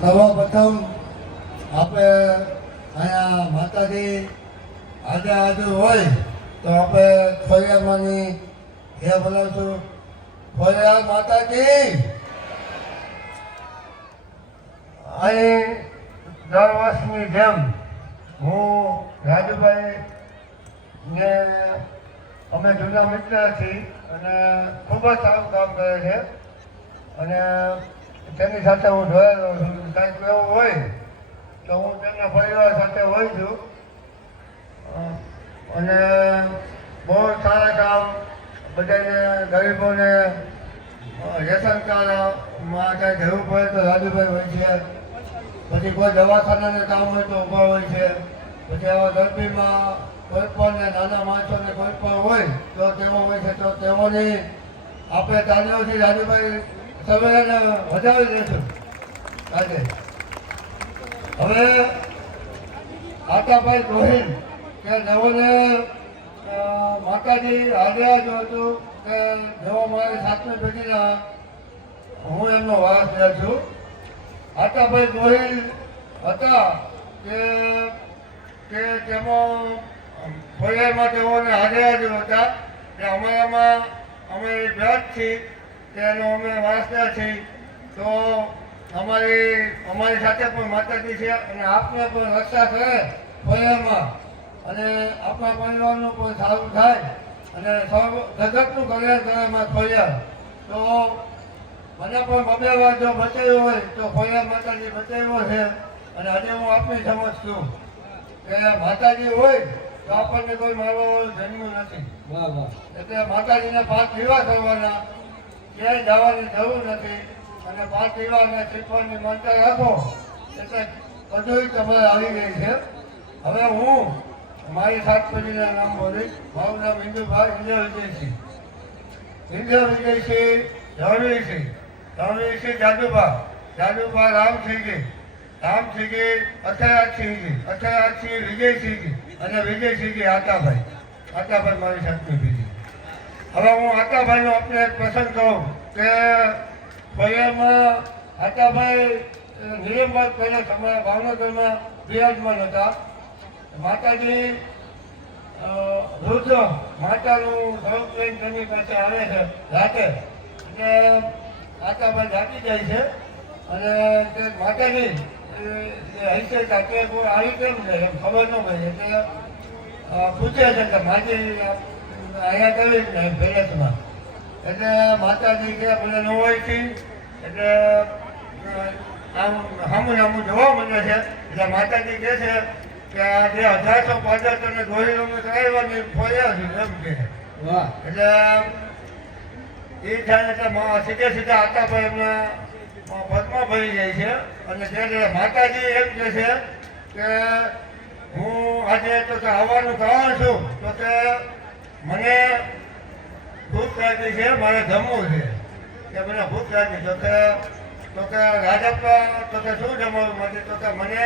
સર્વપ્રથમ આપણે અહીંયા માતાજી આજુ હોય તો આપણે ખોડિયારની હે બોલાવશું. ખોડિયાર માતાજી અહીં દર વર્ષની જેમ હું રાજુભાઈ ને અમે જૂના મિત્ર છીએ અને ખૂબ જ સારું કામ કરે છે અને તેની સાથે હું જોયેલો છું. કંઈક એવું હોય તો હું તેમના પરિવાર સાથે હોય છું અને બહુ સારા કામ બધાને ગરીબોને રેશન કાર્ડમાં કાંઈ જરૂર પડે તો રાજુભાઈ હોય છે. પછી કોઈ દવાખાનાને કામ હોય તો ઊભા હોય છે. પછી આવા ગરબીમાં કોઈ પણ નાના માણસોને કોઈ પણ હોય તો તેઓ હોય છે તો તેઓની આપણે તાલીઓથી રાજુભાઈ સવેરાને વધાવી દઈશું આજે. હવે આટાભાઈ ગોહિલ કે જેઓને માતાજી હાજરા જો હતું કે જેઓ મારી સાતમી પેઢીના હું એમનો વારસ થયો છું. આટાભાઈ ગોહિલ હતા કે તેમાં ખોડિયારમાં તેઓને હાજરા જ હતા કે અમારામાં અમે બ્રત છીએ તેનો અમે વારસદાર છીએ. તો અમારી સાથે પણ માતાજી છે અને આપને પણ રક્ષા કરે ખોડિયારમાં અને આપણા પરિવારનું પણ સારું થાય અને જગતનું કલ્યાણ કરે એમાં ખોડિયાર. તો મને પણ બબે વાર જો બચાવ્યો હોય તો ખોડિયાર માતાજી બચાવ્યો છે અને આજે હું આપની સમજ છું કે માતાજી હોય તો આપણને કોઈ મારવાવાળું જન્મ નથી. એટલે માતાજીને 5 દીવા કરવાના, ક્યાંય જવાની જરૂર નથી અને 5 દીવાને શીખવાની માનતા રાખો એટલે બધું તમારે આવી ગઈ છે. હવે હું મારી 7 પેઢીના નામ બોલીશ. મારું નામ ઇન્દુભાઈ ઇન્દ્ર વિજયસિંહ. ઇન્દ્ર વિજયસિંહ રણવીરસિંહ, રણવીરસિંહ જાદુભા રામસિંહજી, અથડાસિંહ વિજયસિંહજી અને વિજયસિંહજી આટાભાઈ મારી 7મી પેઢી. હવે હું આટાભાઈનો આપણે એક પ્રસંગ કહું કે ખોડિયારમાં આટાભાઈ નિરંબર પહેલા તમારા ભાવનગરમાં બિરાજમાન હતા. માતાજી રુદ્ર માતાનું સ્વરૂપ લઈને તેમની પાસે આવે છે રાતે એટલે આટાભાઈ જાગી જાય છે અને તે માતાજી હશે તે આવી કેમ છે એમ ખબર ન પડે એટલે પૂછે છે કે માજી અહીંયા કેવી ને પેલેસમાં. એટલે માતાજી કે મને ન હોય છે એટલે આમ સામું જોવા મળે છે. એટલે માતાજી કહે છે કે આ જે 1875 ગોળીઓને કરાવવાની ફોડ્યા છે એમ કે. એટલે એ થાય એટલે સીધા આટાભાઈ એમના પદમાં ભરી જાય છે અને ત્યારે માતાજી એમ કહે છે કે હું આજે તો આવવાનું કારણ છું તો કે મને ભૂખ લાગી છે, મારે જમવું છે કે મને ભૂખ લાગી તો કે રાજાપા તો કે શું જમવાનું માટે તો કે મને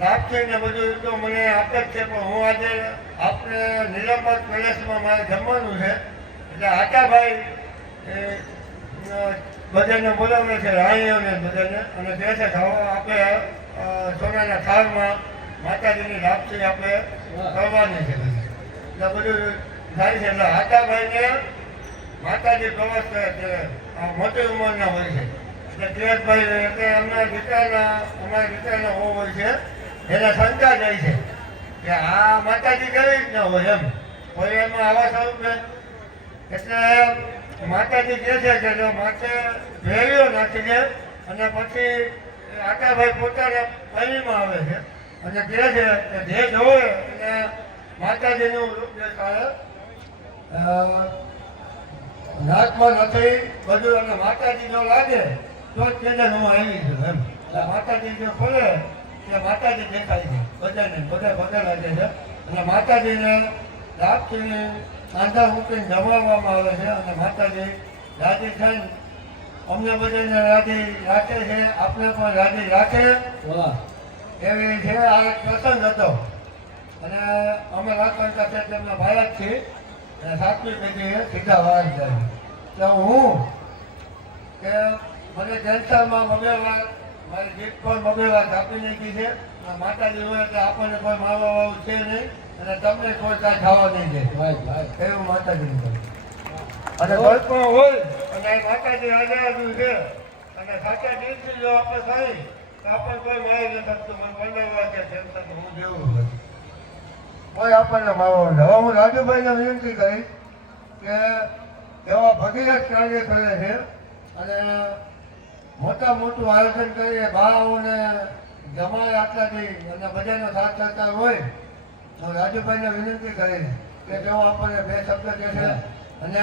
લાભથી ને બધું તો મને આપે જ છે પણ હું આજે આપણે નિલંબર પેલેસમાં મારે જમવાનું છે. એટલે આટાભાઈ બધાને બોલાવે છે રાણીઓને બધાને અને કહે છે આપણે સોનાના થાળમાં માતાજીની લાભથી આપણે કરવાની છે. એટલે બધું થાય છે. એટલે આટાભાઈને માતાજી પ્રવાસ કરે છે મોટી ઉંમરના હોય છે. એટલે કિરતભાઈ એટલે અમારા દીકરાના હોય છે એને શંકા જાય છે કે આ માતાજી કેવી રીતના હોય એમ કોઈ એમાં આવા સ્વરૂપે. એટલે માતાજી કહે છે કે જો માથે ભેળીઓ નાખી દે અને પછી આટાભાઈ પોતાના પૈણીમાં આવે છે અને કહે છે કે જે જોવે એટલે માતાજીનું રૂપ દેખાડે નાકમાં નથી બધું અને માતાજી જો લાગે તો જ તેને હું આવી છું એમ. એટલે માતાજી જો ખોલે એટલે માતાજી દેખાય છે બધા લાગે છે અને માતાજીને લાભથી આંધા મૂકીને જમાડવામાં આવે છે અને માતાજી રાજી થઈને અમને બધાને રાજી રાખે છે, આપણે પણ રાજી રાખે એવી છે. આ એક પ્રસંગ હતો અને અમે રાખણ સાથે તેમના ભાઈ જ છીએ અને 7મી પેઢીએ સીધા વાર જાય તો હું કે મને કેન્સરમાં 2 વાર મારી જીત પણ બબે વાર કાપી નાખી છે. અને માતાજી હોય એટલે આપણને કોઈ મારવા વાળું છે નહીં અને તમને કોઈ કાંઈ ખાવા નહીં દે. એવું માતાજીનું કરે. અને કોઈ પણ હોય અને આ માતાજી આજુ છે અને સાચા દિલથી જો આપણે ખાઈ તો આપણને કોઈ મારી નથી શકતું. મને મંડળવા કે ટેન્શન હું જેવું નથી. કોઈ આપણને મારવા નથી. હવે હું રાજુભાઈને વિનંતી કરીશ કે એવા ભગીરથ કાર્ય કરે છે અને મોટું આયોજન કરીએ ભાવોને જમાય આટલાથી અને બધાનો સાથ સહકાર હોય તો રાજુભાઈને વિનંતી કરીશ કે તેઓ આપણને બે શબ્દ કહેશે અને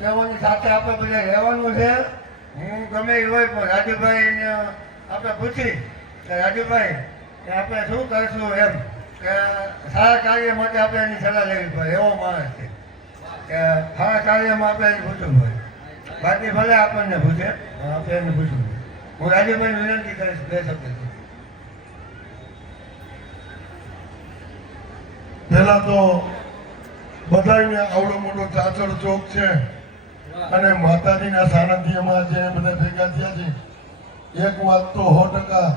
તેઓની સાથે આપણે બધા રહેવાનું છે. હું ગમે એ હોય પણ રાજુભાઈને આપણે પૂછી કે રાજુભાઈ કે આપણે શું કરશું એમ કે સારા કાર્ય માટે આપણે એની સલાહ લેવી પડે. એવો માણસ છે કે સારા કાર્યમાં આપણે એને પૂછવું પડે. બાકી ભલે આપણને પૂછે આપણે એને પૂછવું. હું રાજુભાઈને વિનંતી કરીશ બે શબ્દ. પહેલા તો બધાને આવડો મોટો ચાચર ચોક છે અને માતાજીના સાનિધ્યમાં જે બધા ભેગા થયા છે. એક વાત તો 100%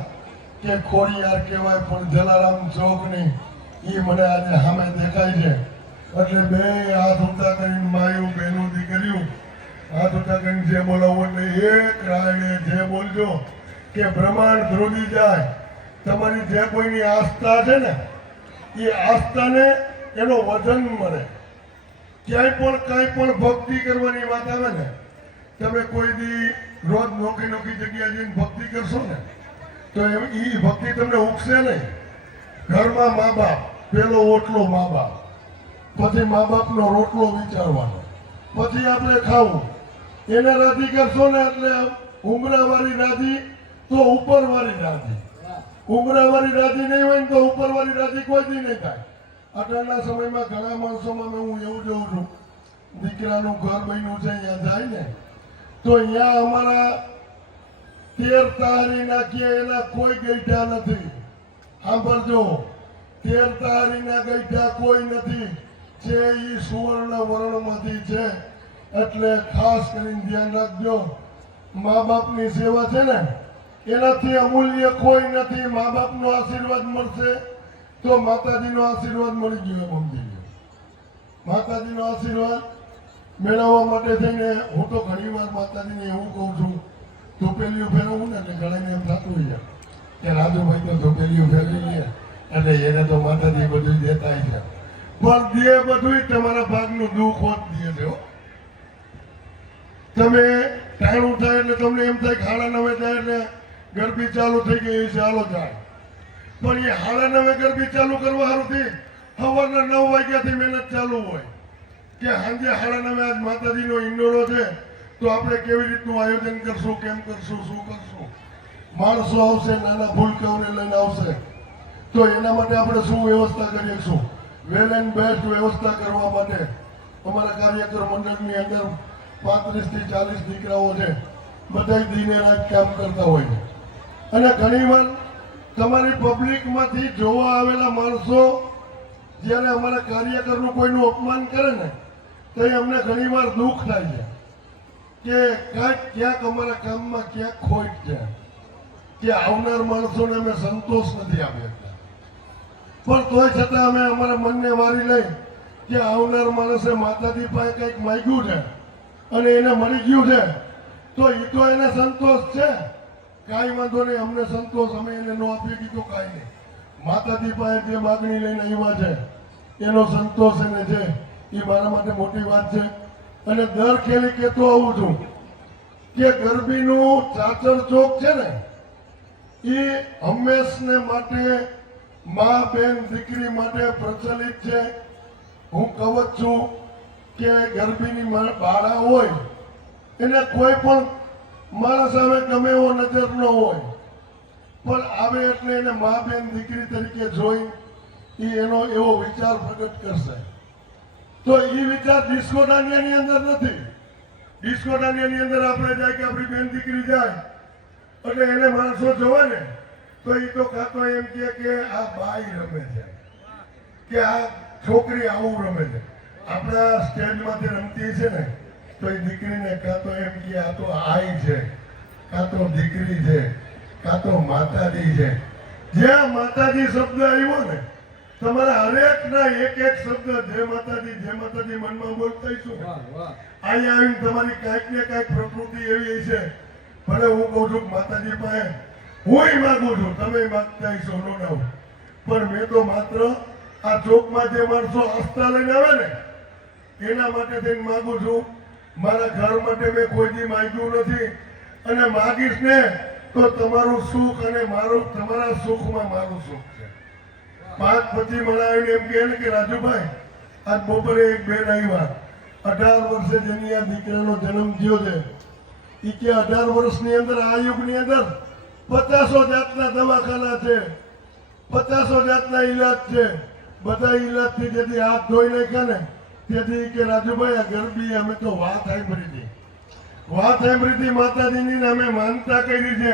કે ખોડિયાર કહેવાય પણ જલારામ ચોકની એ મને આજે સામે દેખાય છે. એટલે બે હાથ ઊંચા કરીને માયું બહેનું દીકરીઓ હાથ ઊંચા કરીને જે બોલાવો એટલે એક રાયણે જે બોલજો કે બ્રહ્માંડ ધ્રુજી જાય. તમારી જે કોઈની આસ્થા છે ને એ આસ્થાને એનો વજન મળે. ક્યાંય પણ કાંઈ પણ ભક્તિ કરવાની વાત આવે ને તમે કોઈ દી રોજ નોખી જગ્યાએ જઈને ભક્તિ કરશો ને તો એ ભક્તિ તમને ઉગશે નહીં. ઘરમાં મા બાપ પેલો ઓટલો મા બાપ, પછી મા બાપનો રોટલો વિચારવાનો, પછી આપણે ખાવું. એને રાજી કરશો ને એટલે ઉમરાવાળી રાજી તો ઉપરવાળી રાજી. ઉમરાવાળી રાજી નહીં હોય ને તો ઉપરવાળી રાજી કોઈ દી નહીં થાય. અત્યારના સમયમાં ઘણા માણસોમાં હું એવું જોઉં છું દીકરાનું ઘર બન્યું છે અહીંયા જાય ને તો અહીંયા અમારા 13 તારી નાખીએ એના કોઈ ગઈઢા નથી. સાંભળજો, 13 તારીના ગઈઢા કોઈ નથી. જે એ સુવર્ણ વર્ણમાંથી છે. એટલે ખાસ કરીને ધ્યાન રાખજો. મા બાપની સેવા છે ને એનાથી અમૂલ્ય કોઈ નથી. મા બાપનો આશીર્વાદ મળશે તો માતાજીનો આશીર્વાદ મળી ગયો. સમજી ગયો. માતાજીનો આશીર્વાદ મેળવવા માટે થઈને હું તો ઘણી વાર માતાજીને એવું કહું છું ધોપેલીઓ ફેરવું ને એટલે ઘણાને એમ થતું હોય કે રાજુભાઈ તો ધોપેલીઓ ફેરવી લે એટલે એને તો માતાજી બધું દેતા છે. પણ દે બધું તમારા ભાગનું દુઃખ હોત દે છે. તમે ટાણું થાય એટલે તમને એમ થાય કે 9:30 થાય એટલે ગરબી ચાલુ થઈ ગઈ એ ચાલો જાય. પણ એ 9:30 ગરબી ચાલુ કરવા સારુંથી સવારના 9 વાગ્યાથી મહેનત ચાલુ હોય કે સાંજે 9:30 આજ માતાજીનો ઇંડોરો છે તો આપણે કેવી રીતનું આયોજન કરશું, કેમ કરશું, શું કરશું. માણસો આવશે, નાના ભૂલકાઓને લઈને આવશે તો એના માટે આપણે શું વ્યવસ્થા કરીશું. વેલ એન્ડ બેસ્ટ વ્યવસ્થા કરવા માટે અમારા કાર્યકર મંડળની અંદર 35 થી 40 દીકરાઓ છે. બધા દિને રાત કામ કરતા હોય છે. અને ઘણીવાર તમારી પબ્લિકમાંથી જોવા આવેલા માણસો જ્યારે અમારા કાર્યકરનું કોઈનું અપમાન કરે ને તો અમને ઘણીવાર દુઃખ થાય છે કે ક્યાંક અમારા કામમાં ક્યાંક ખોટ છે કે આવનાર માણસોને અમે સંતોષ નથી આપ્યા. પણ તોય છતાં અમે અમારા મનને વારી લઈ કે આવનાર માણસે માતાજી પાસે કંઈક માંગ્યું છે અને એને મળી ગયું છે તો એ તો એને સંતોષ છે. કાંઈ વાંધો નહીં, અમને સંતોષ, અમે એને ન આપી દીધું કાંઈ નહીં. માતાજી પાસે જે માગણી લઈને આવ્યા છે એનો સંતોષ એને છે. એ મારા માટે મોટી વાત છે. અને દર ખેલી કહેતો આવું છું કે ગરબીનું ચાચર ચોક છે ને એ હંમેશને માટે મા બેન દીકરી માટે પ્રચલિત છે. હું કહું જ છું કે ગરબીની બાળા હોય એને કોઈ પણ મારા સામે ગમે એવો નજર ન હોય પણ આવે એટલે એને મા બેન દીકરી તરીકે જોઈ એનો એવો વિચાર પ્રગટ કરશે. તો એ વિચાર ડિસ્કો દાંડિયાની અંદર નથી. ડિસ્કો દાંડિયાની અંદર આપણે જાય કે આપણી બેન દીકરી જાય એટલે એને માણસો જોવે ને તો એ તો કાં તો એમ કે આ બાઈ રમે છે કે આ છોકરી આવું રમે છે. આપણા સ્ટેજમાંથી રમતી છે ને તો એ દીકરીને કાં તો એમ કે આ તો આઈ છે કાં તો દીકરી છે, કાં તો માતાજી છે. જ્યાં માતાજી શબ્દ આવ્યો ને, તમારા હરેકના એક એક શબ્દ જય માતાજી મનમાં બોલતા શું. અહીંયા આવીને તમારી કાંઈક ને કાંઈક પ્રકૃતિ એવી છે. ભલે હું કહું છું માતાજી પાસે હુંય માગું છું, તમે માગતા હશો, નો ડાઉટ. પણ મેં તો માત્ર આ ચોકમાં જે માણસો આસ્થા લઈને આવે ને એના માટે થઈને માગું છું. મારા ઘર માટે મેં કોઈ દી માગ્યું નથી, અને માગીશ ને તો તમારું સુખ અને તમારા સુખમાં મારું સુખ છે. 5 પછી મને આવીને એમ કહે ને કે રાજુભાઈ આજ બપોરે એક બેન આવ્યા, 18 વર્ષે જેની આ દીકરાનો જન્મ થયો છે. એ કે 18 વર્ષની અંદર આ યુગની અંદર 50 જાતના દવાખાના છે, 50 જાતના ઈલાજ છે. બધા ઈલાજથી જેથી હાથ ધોઈ નાખ્યા ને તેથી કે રાજુભાઈ આ ગરબી અમે તો વાત સાંભળી હતી માતાજીની ને અમે માનતા કરી છે.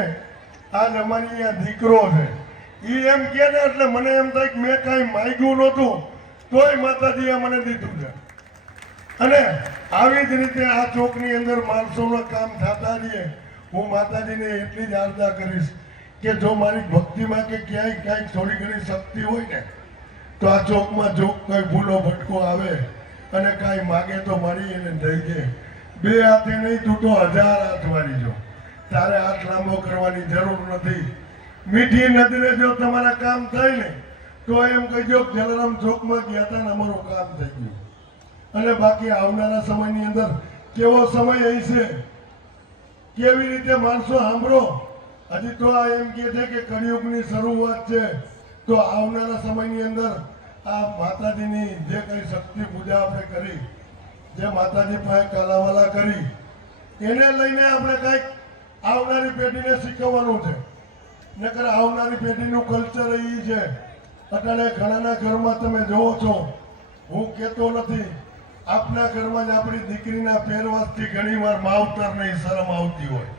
આ અમારી આ દીકરો છે. એ એમ કે ને એટલે મને એમ થાય કે મેં કાંઈ માગ્યું નહોતું તોય માતાજીએ મને દીધું છે. અને આવી જ રીતે આ ચોકની અંદર માણસોના કામ થતા રહીએ. હું માતાજીને એટલી જ આરાધના કરીશ કે જો મારી ભક્તિમાં કે ક્યાંય કાંઈક થોડી ઘણી શક્તિ હોય ને તો આ ચોકમાં જો કંઈ ભૂલો ભટકો આવે અને કાંઈ માગે તો મારી એને દઈ દે. 2 હાથે નહીં તું તો 1000 હાથ વાળી જો, તારે હાથ લાંબો કરવાની જરૂર નથી. મીઠી નજરે જો તમારા કામ થાય ને તો એમ કહેજો જલારામ ચોકમાં ગયા હતા ને અમારું કામ થઈ ગયું. અને બાકી આવનારા સમયની અંદર કેવો સમય હશે, કેવી રીતે માણસો સાંભળો. હજી તો આ એમ કહે છે કે કળિયુગની શરૂઆત છે. તો આવનારા સમયની અંદર આ માતાજીની જે કંઈ શક્તિ પૂજા આપણે કરી, જે માતાજી પાસે કાલાવાલા કરી, એને લઈને આપણે કંઈક આવનારી પેઢીને શીખવવાનું છે. નકર આવનારી પેઢીનું કલ્ચર એ છે. અત્યારે ઘણાના ઘરમાં તમે જોવો છો, હું કહેતો નથી, આપના ઘરમાં જ આપણી દીકરીના પહેરવાથી ઘણી વાર માવતર નહીં શરમ આવતી હોય,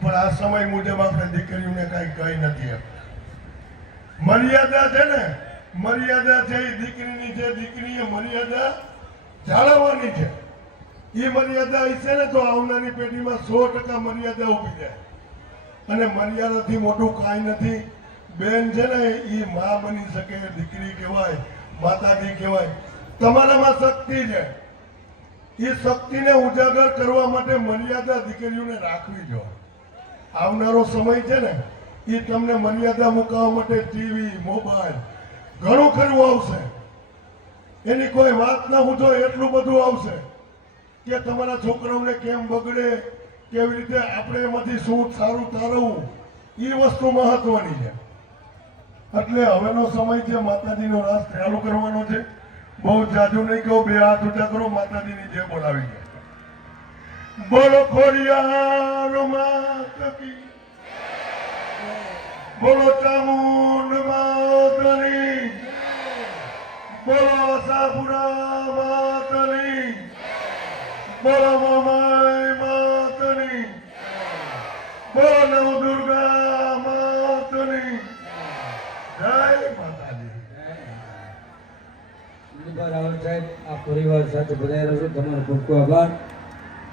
પણ આ સમય મુજબ આપણે દીકરીઓને કાંઈ કહી નથી આપતા. મર્યાદા છે ને, મર્યાદા છે એ દીકરીની છે. દીકરીએ મર્યાદા જાળવવાની છે. એ મર્યાદા હશે ને તો આવનારી પેઢીમાં 100% મર્યાદા ઊભી જાય. અને મર્યાદાથી મોટું કાંઈ નથી. બેન છે ને એ માં બની શકે, દીકરી કહેવાય, માતાજી કહેવાય. તમારામાં શક્તિ છે. એ શક્તિને ઉજાગર કરવા માટે મર્યાદા દીકરીઓને રાખવી જોઈએ. આવનારો સમય છે ને એ તમને મર્યાદા મુકાવવા માટે ટીવી, મોબાઈલ ઘણું ખરું આવશે. એની કોઈ વાત ના પૂછો, એટલું બધું આવશે કે તમારા છોકરાઓને કેમ બગડે, કેવી રીતે આપણે એમાંથી શું સારું તારવવું, એ વસ્તુ મહત્વની છે. એટલે હવેનો સમય છે માતાજીનો રાસ ચાલુ કરવાનો છે. બહુ જાજુ નહીં કહું, 2 હાથ ઊંચા કરો, માતાજીની જે બોલાવી છે. બોલો ખોડિયાર માત કી, બોલો ચામુંડ માતની, બોલો આશાપુરા માતની, બોલો મમાઈ માતની, બોલો નવદુર્ગા માતની. જય માતાજી. સાહેબ, આ પરિવાર સાથે બધા તમારો ખૂબ ખૂબ આભાર.